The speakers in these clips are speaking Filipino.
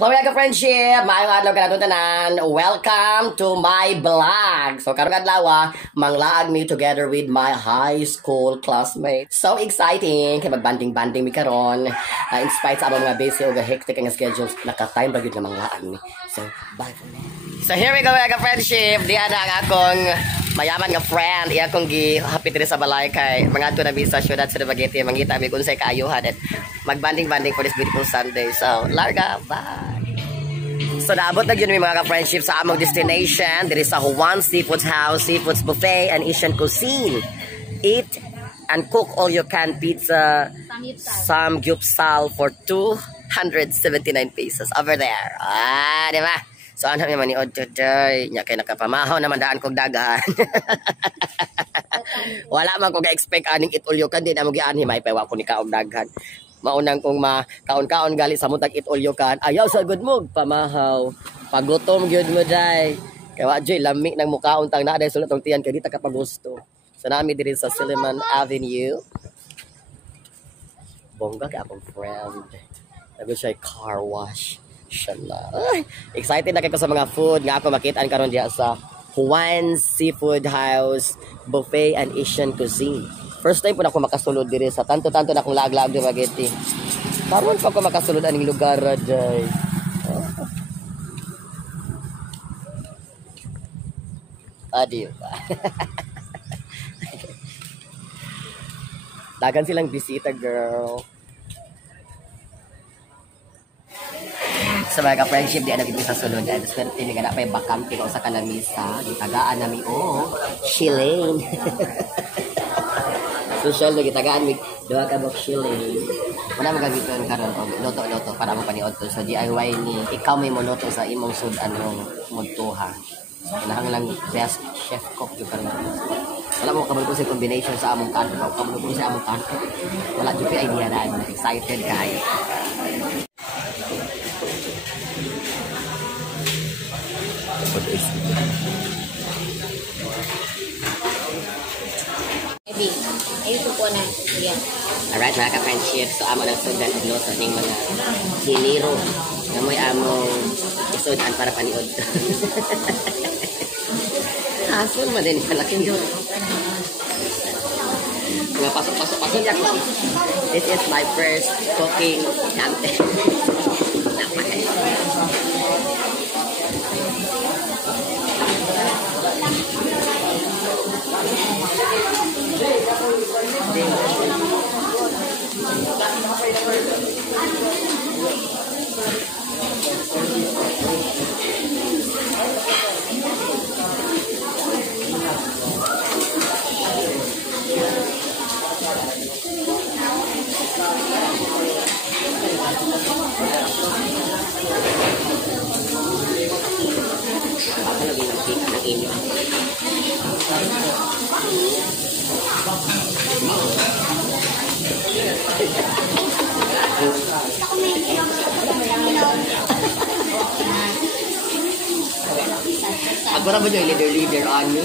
Hello mga ka-friendship! Maayong adlaw ka na tanan. Welcome to my vlog. So karong adlaw, manglaag me together with my high school classmates. So exciting kay magbanding-banding mi karon. In spite sa among mga busy o hectic nga schedules, naka-time ra gyud na manglaag mi. So bye for now. So here we go mga ka-friendship. Diyan na ang akong mayaman nga friend. Iya kong gi-happy diri sa balay kay mga ato na sa syudad sa Dumaguete. Mangita mi kung say kaayuhan at magbanding-banding for this beautiful Sunday. So larga, bye! So naabot na yun mga ka-friendship sa among destination. There is a Juan Seafood House, Seafoods Buffet, and Asian Cuisine. Eat and cook all you can pizza, samgyupsal for 279 pesos over there. Ah, di ba? So ano naman ni Odd today? Nya kay nakapamahaw naman daan kog dagan. Wala man ko ga-expect aning eat all you can, di na mo giani may pawa ko ni kaog daghan. Maunang kong makaon-kaon gali sa mutag eat all you can. Ayaw sa good mo pamahaw. Pagutom gyud mo day. Kay wa joy lami nang mukaon tang naa day sulod tong tiyan kay di ta kapagusto. So nami diri sa Silliman Avenue. Bongga kay akong friend. Nago siya car wash. Inshallah. Ay, excited na kay ko sa mga food nga ako makita-an karon diha sa Juan Seafood House, Buffet and Asian Cuisine. First time po na ako makasulod diri sa tanto-tanto na akong lag-lag di Dumaguete. Karon pa ako makasulod aning lugar day. Adiyo. Dagan silang bisita, girl. Sa mga ka-friendship, di na naging sa sulod. Dahil swerte ni gana pa yung bakante ko sa kanamisa. Gitagaan namin, shilling. Social na gitagaan mi duha ka box shilling. Wala magagiton karon og loto-loto para mo paniod to sa DIY ni ikaw may moloto sa imong sudan anong mudtuha. Kinahanglan best chef cook yung karon. Wala mo kabalo sa combination sa among kanto, kabalo ko sa among kanto. Wala jud idea na excited kay. Ayun po na. Yan. Alright mga ka-friendship, so amo ng sudan at loto ng mga hiniro na mo'y among isudan para paniod. Asun mo din, malaking yun. Mga pasok-pasok yan. This is my first cooking content. Ako lagi ng inyo. Ako na ba yung leader ano?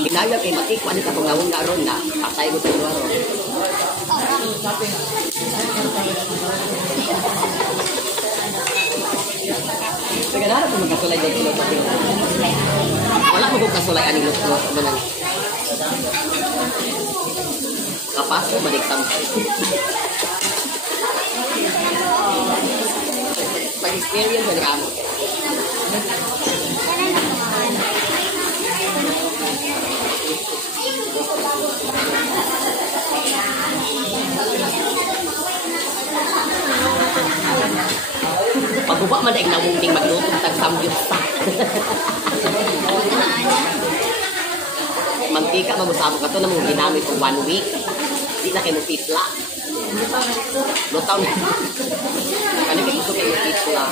Hinaya kay matikwan ito kung ngawang naroon na patay ko sa luwaro. Teka na ito magkasulay dyan ilo. Wala mo kong kasulay aning luto. Kapas mo balik sampai. Pag-experience mo kamo. Pagbuba man daig nawungting magluto tag samgyupsal. Mantika magusabo ka to na mong ginamit for 1 week. Di na kayo mo pitla. Lutaw na. Kani kayo gusto kayo pitla.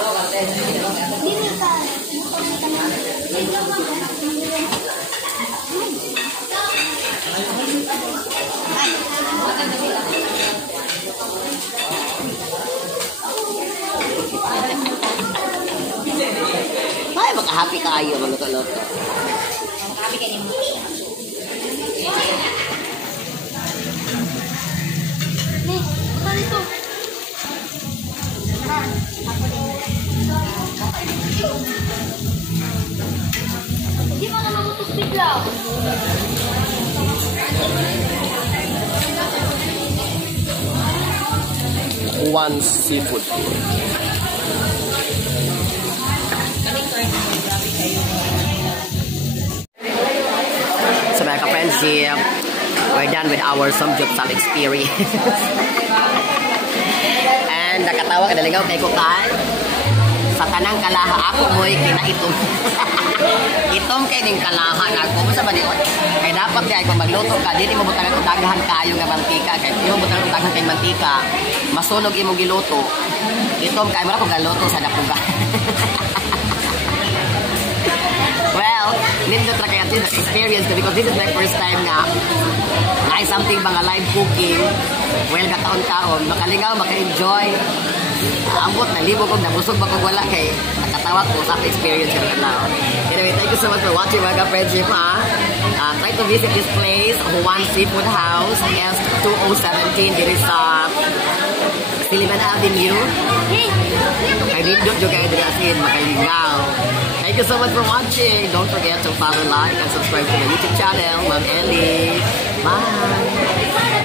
Ay, makahappy kayo magluto-luto. Happy kayo mo. Nih, bukan itu. Aku Juan's Seafood. So mga ka-friendship, we're done with our samgyupsal experience. And nakatawa ka naligaw kay Kukan. Sa tanang kalaha ako mo'y kinaitom. Itom kay ning kalaha na ako. Masa ba niyon? Kaya dapat kaya kung magluto ka, di mo butangan kung daghan kayo nga mantika. Kaya di mo butangan kung daghan kayong mantika. Masunog imong giluto. Itom kaya mo na kung galuto sa dapuga. Well, nindot na kaya this experience ko because this is my first time nga ay something mga live cooking. Well, kataon-taon, makalingaw, maka-enjoy. Ambot, nalibo kong nabusog ba kung wala kay nakatawa ko sa experience ko now. Anyway, thank you so much for watching mga friendship ha. Try to visit this place, Juan's Seafood House, S2017. There is Siliman Avenue. Kay Lindot juga yung asin, makalingaw. Thank you so much for watching. Don't forget to follow, like, and subscribe to my YouTube channel, Ma'am Ellie. Bye!